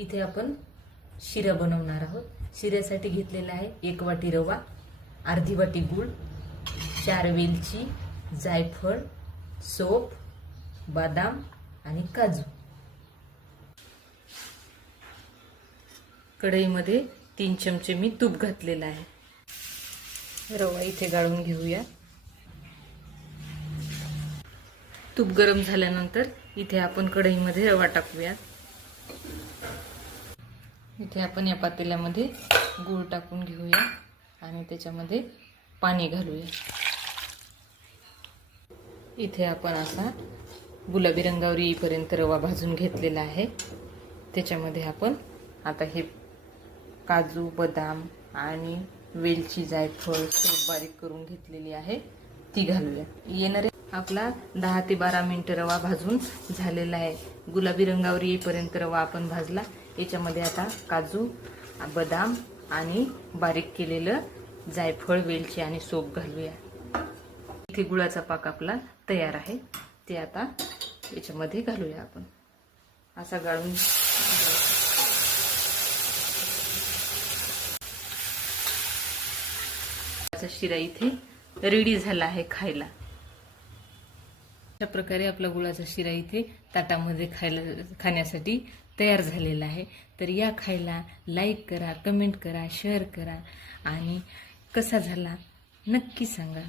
इथे आपण शिरा बनवणार आहोत। शिऱ्यासाठी घेतलेला आहे 1 वाटी रवा, अर्धी वाटी गूळ, 4 वेलची, जायफळ, सोप, बदाम आणि काजू। कढईमध्ये 3 चमचे मी तूप घातलेलं आहे। रवा इथे गाळून घेऊया। तूप गरम झाल्यानंतर इथे आपण कढईमध्ये रवा टाकूया। इथे आपण या पातेल्यामध्ये गूळ टाकून घेऊया आणि त्याच्यामध्ये पाणी घालूया। इथे आपण असा गुलाबी रंगावर येईपर्यंत रवा भाजून घेतलेला आहे। त्याच्यामध्ये आपण आता हे काजू, बदाम आणि वेलची, जायफळ, सोप बारीक करून घेतलेली आहे ती घालूया। येणारे आपला 10 ते 12 मिनिट रवा भाजून झालेला आहे। गुलाबी रंगावर येईपर्यंत रवा आपण भाजला। याच्यामध्ये आता काजू, बदाम आणि बारीक केलेलं जायफळ, वेलची आणि सोप घालूया। इथे गुळाचा पाक आपला तयार आहे, ते आता याच्यामध्ये घालूया। आपण असा गाळून शिरा इथे रेडी झाला आहे खायला। अशा प्रकारे आपला गुळाचा शिरा इथे ताटामध्ये खाण्यासाठी तयार झालेला आहे। तर या खायला लाईक करा, कमेंट करा, शेअर करा आणि कसा झाला नक्की सांगा।